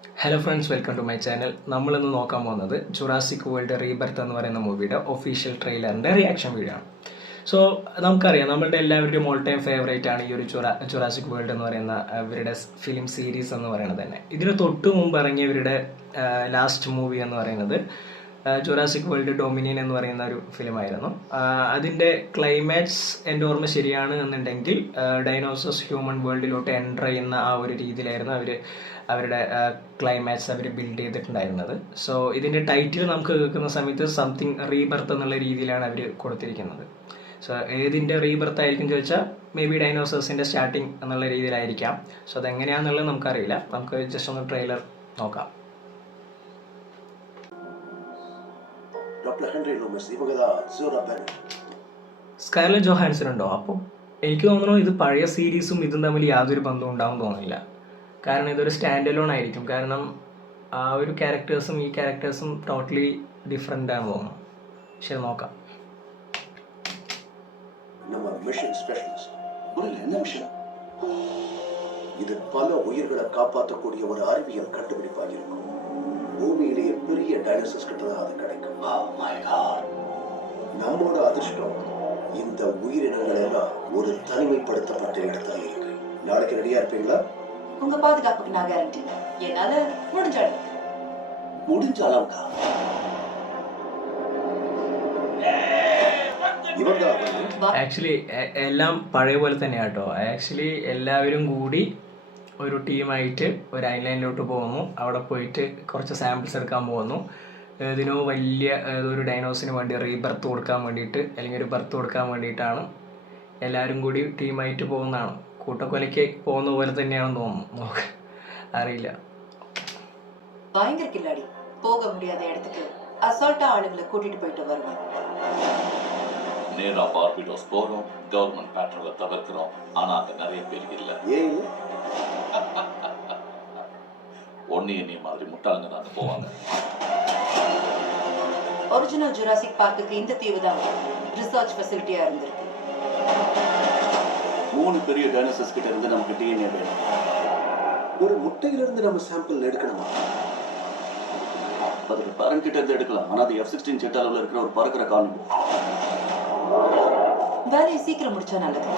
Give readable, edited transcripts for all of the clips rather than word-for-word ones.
Hello friends, welcome to my channel. നമ്മളിന്ന് നോക്കാൻ പോകുന്നത് ജുറാസിക് വേൾഡ് റീബർത്ത് എന്ന് പറയുന്ന മൂവിയുടെ ഒഫീഷ്യൽ ട്രെയിലറിൻ്റെ റിയാക്ഷൻ വീഡിയോ ആണ്. സോ നമുക്കറിയാം, നമ്മളുടെ എല്ലാവരുടെയും ഓൾ ടൈം ഫേവറേറ്റ് ആണ് ഈ ഒരു ജുറാസിക് വേൾഡ് എന്ന് പറയുന്ന ഇവരുടെ ഫിലിം സീരീസ് എന്ന് പറയുന്നത് തന്നെ. ഇതിന് തൊട്ട് മുമ്പ് ഇറങ്ങിയ ഇവരുടെ ലാസ്റ്റ് മൂവി എന്ന് പറയുന്നത് ജുറാസിക് വേൾഡ് ഡൊമിനിയൻ എന്ന് പറയുന്ന ഒരു ഫിലിമായിരുന്നു. അതിൻ്റെ ക്ലൈമാക്സ് എൻ്റെ ഓർമ്മ ശരിയാണ് എന്നുണ്ടെങ്കിൽ ഡൈനോസോസ് ഹ്യൂമൻ വേൾഡിലോട്ട് എൻ്റർ ചെയ്യുന്ന ആ ഒരു രീതിയിലായിരുന്നു അവരുടെ ക്ലൈമാക്സ് അവർ ബിൽഡ് ചെയ്തിട്ടുണ്ടായിരുന്നത്. സോ ഇതിൻ്റെ ടൈറ്റിൽ നമുക്ക് കേൾക്കുന്ന സമയത്ത് സംതിങ് റീബർത്ത് എന്നുള്ള രീതിയിലാണ് അവർ കൊടുത്തിരിക്കുന്നത്. സോ ഏതിൻ്റെ റീബർത്ത് ആയിരിക്കും ചോദിച്ചാൽ മേ ബി ഡൈനോസേഴ്സിൻ്റെ സ്റ്റാർട്ടിങ് എന്നുള്ള രീതിയിലായിരിക്കാം. സോ അതെങ്ങനെയാണെന്നുള്ളത് നമുക്കറിയില്ല. നമുക്ക് ജസ്റ്റ് ഒന്ന് ട്രെയിലർ നോക്കാം. സ്കാർലെറ്റ് ജോഹാൻസൺ ഉണ്ടോ? അപ്പോൾ എനിക്ക് തോന്നുന്നു ഇത് പഴയ സീരീസും ഇതും തമ്മിൽ യാതൊരു ബന്ധവും ഉണ്ടാവും തോന്നുന്നില്ല. കാരണം ഇതൊരു സ്റ്റാൻഡ് അലോൺ ആയിരിക്കും. കാരണം ആ ഒരു ക്യാരക്ടേഴ്സും ഈ ക്യാരക്ടേഴ്സും ടോട്ടലി ഡിഫറെൻ്റ് ആണെന്ന് തോന്നുന്നു. ശരി, നോക്കാം. இது பல உயிர்களை காப்பாற்றக்கூடிய ஒரு அறிவியல் கண்டுபிடிப்பாக இருக்கும். பூமியிலேயே பெரிய டைனோசர்ஸ் கிட்ட தான் அது கிடைக்கும். நம்மோட அதிர்ஷ்டம் இந்த உயிரினங்கள் எல்லாம் ஒரு தனிமைப்படுத்தப்பட்ட இடத்துல இருக்கு. நாளைக்கு ரெடியா இருப்பீங்களா? உங்க பாதுகாப்புக்கு நான் கேரண்டி. என்னால முடிஞ்சாலாம்க்கா. ആക്ച്വലി എല്ലാം പഴയ പോലെ തന്നെയാണ് കേട്ടോ. ആക്ച്വലി എല്ലാവരും കൂടി ഒരു ടീമായിട്ട് ഒരു ഐലൻഡിലോട്ട് പോകുന്നു. അവിടെ പോയിട്ട് കുറച്ച് സാമ്പിൾസ് എടുക്കാൻ പോകുന്നു. ഇതിനോ വലിയ ഒരു ഡൈനോസിന് വേണ്ടി റീബർത്ത് കൊടുക്കാൻ വേണ്ടിയിട്ട്, അല്ലെങ്കിൽ ഒരു ബർത്ത് കൊടുക്കാൻ വേണ്ടിയിട്ടാണ് എല്ലാവരും കൂടി ടീമായിട്ട് പോകുന്നതാണ്. കൂട്ടക്കൊലയ്ക്ക് പോകുന്ന പോലെ തന്നെയാണെന്ന് തോന്നുന്നു. അറിയില്ല. பயங்கர கில்லாடி போக முடியாத இடத்துக்கு அசால்ட்டா ஆளுங்களை கூட்டிட்டு போயிட்டு வருவான். நேரா பார்பிடோஸ் போறோம், கவர்மெண்ட் பேட்ரோலை தவிர்க்கிறோம். ஆனா அங்க நிறைய பேர் இல்ல. ஏன் ஒன்னு என்னைய மாதிரி முட்டாளுங்க தான் போவாங்க. ஒரிஜினல் ஜுராசிக் பார்க்குக்கு இந்த தீவு தான் ரிசர்ச் ஃபெசிலிட்டியா இருந்திருக்கு. 3 பெரிய டைனோசர்ஸ் கிட்ட இருந்து நமக்கு டிஎன்ஏ வேணும். ஒரு முட்டையிலிருந்து நம்ம சாம்பிள் எடுக்கணுமா? அதுக்கு பேரண்ட் கிட்ட இருந்து எடுக்கலாம். ஆனா அது F-16 ஜெட் அளவுல இருக்கிற ஒரு பறக்கிற கார்னிவல். வேலையை சீக்கிரம் முடிச்சா நல்லது.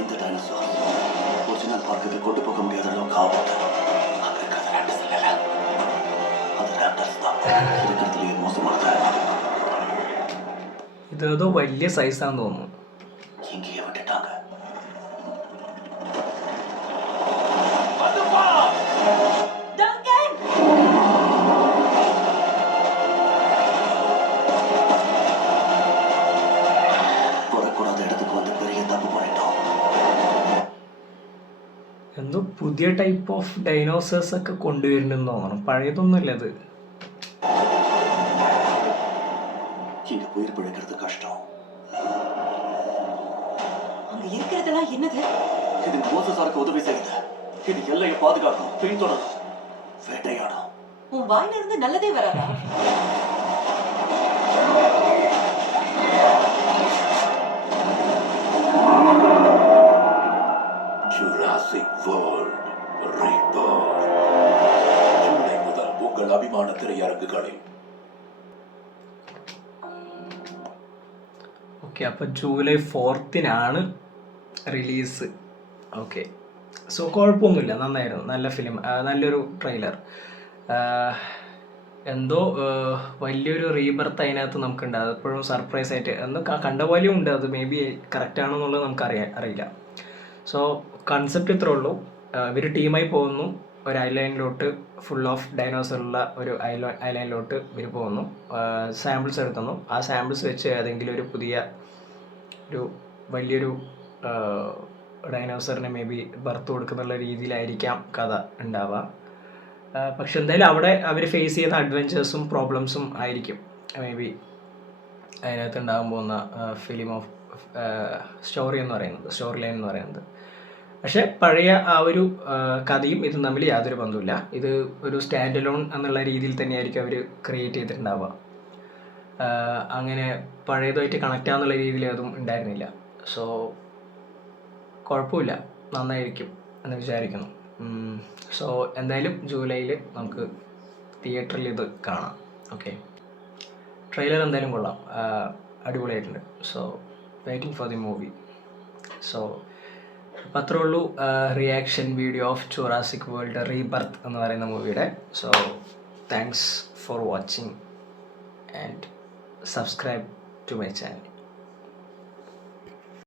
இந்த டைனோசர் ஒரிஜினல் பார்க்குக்கு கொண்டு போக முடியாத அளவுக்கு ஆபத்து. அங்க இருக்கிறது ராப்டர்ஸ் இல்ல, அது ராப்டர்ஸ் தான். இருக்கிறதுலயே மோசமானது. ഇതേതോ വലിയ സൈസാന്ന് തോന്നുന്നു. இங்கேயே விட்டுட்டாங்க. வரக்கூடாத இடத்துக்கு வந்து பெரிய தப்பு பண்ணிட்டோம். എന്തോ പുതിയ ടൈപ്പ് ഓഫ് ഡൈനോസേഴ്സ് ഒക്കെ കൊണ്ടുവരുന്നെന്ന് തോന്നണം. പഴയതൊന്നുമല്ല ഇത്. இங்க உயிர் பிழைக்கிறது கஷ்டம். அங்க இருக்கிறதெல்லாம் என்னது? இது மோசஸாருக்கு உதவி செய்யுது. இது எல்லையை பாதுகாக்கும், பின்தொடரும், வேட்டையாடும். உன் வாயில இருந்து நல்லதே வராதா? Jurassic world Rebirth. ஜூலை முதல் உங்கள் அபிமான திரையரங்குகளில். ഓക്കെ, അപ്പോൾ ജൂലൈ 4 റിലീസ്. ഓക്കെ, സോ കുഴപ്പമൊന്നുമില്ല, നന്നായിരുന്നു. നല്ല ഫിലിം, നല്ലൊരു ട്രെയിലർ. എന്തോ വലിയൊരു റീബർത്ത് അതിനകത്ത് നമുക്കുണ്ട്. അതെപ്പോഴും സർപ്രൈസ് ആയിട്ട് എന്തോ കണ്ട പോലെയും ഉണ്ട്. അത് മേ ബി കറക്റ്റ് ആണോ എന്നുള്ളത് നമുക്ക് അറിയില്ല. സോ കൺസെപ്റ്റ് ഇത്രേ ഉള്ളൂ. ഇവർ ടീമായി പോകുന്നു. ഒരു ഐലൻഡിലോട്ട്, ഫുൾ ഓഫ് ഡൈനോസറുള്ള ഒരു ഐലൻഡിലോട്ട് ഇവർ പോകുന്നു. സാമ്പിൾസ് എടുക്കുന്നു. ആ സാമ്പിൾസ് വെച്ച് ഏതെങ്കിലും ഒരു പുതിയ ഒരു വലിയൊരു ഡൈനോസറിനെ മേ ബി ബർത്ത് കൊടുക്കുന്നുള്ള രീതിയിലായിരിക്കാം കഥ ഉണ്ടാവുക. പക്ഷെ എന്തായാലും അവിടെ അവർ ഫേസ് ചെയ്യുന്ന അഡ്വഞ്ചേഴ്സും പ്രോബ്ലംസും ആയിരിക്കും മേ ബി അതിനകത്ത് ഉണ്ടാകാൻ പോകുന്ന ഫിലിം ഓഫ് സ്റ്റോറി ലൈൻ എന്ന് പറയുന്നത്. പക്ഷെ പഴയ ആ ഒരു കഥയും ഇതും തമ്മിൽ യാതൊരു ബന്ധവുമില്ല. ഇത് ഒരു സ്റ്റാൻഡ് അലോൺ എന്നുള്ള രീതിയിൽ തന്നെയായിരിക്കും അവർ ക്രിയേറ്റ് ചെയ്തിട്ടുണ്ടാവുക. അങ്ങനെ പഴയതുമായിട്ട് കണക്റ്റ് ആവുന്നുള്ള രീതിയിൽ അതും ഉണ്ടായിരുന്നില്ല. സോ കുഴപ്പമില്ല, നന്നായിരിക്കും എന്ന് വിചാരിക്കുന്നു. സോ എന്തായാലും ജൂലൈയിൽ നമുക്ക് തിയേറ്ററിൽ ഇത് കാണാം. ഓക്കെ, ട്രെയിലർ എന്തായാലും കൊള്ളാം, അടിപൊളിയായിട്ടുണ്ട്. So waiting for the movie. So അപ്പം അത്രേ ഉള്ളൂ reaction video of Jurassic World Rebirth എന്ന് പറയുന്ന മൂവിയുടെ. So thanks for watching and subscribe to my channel.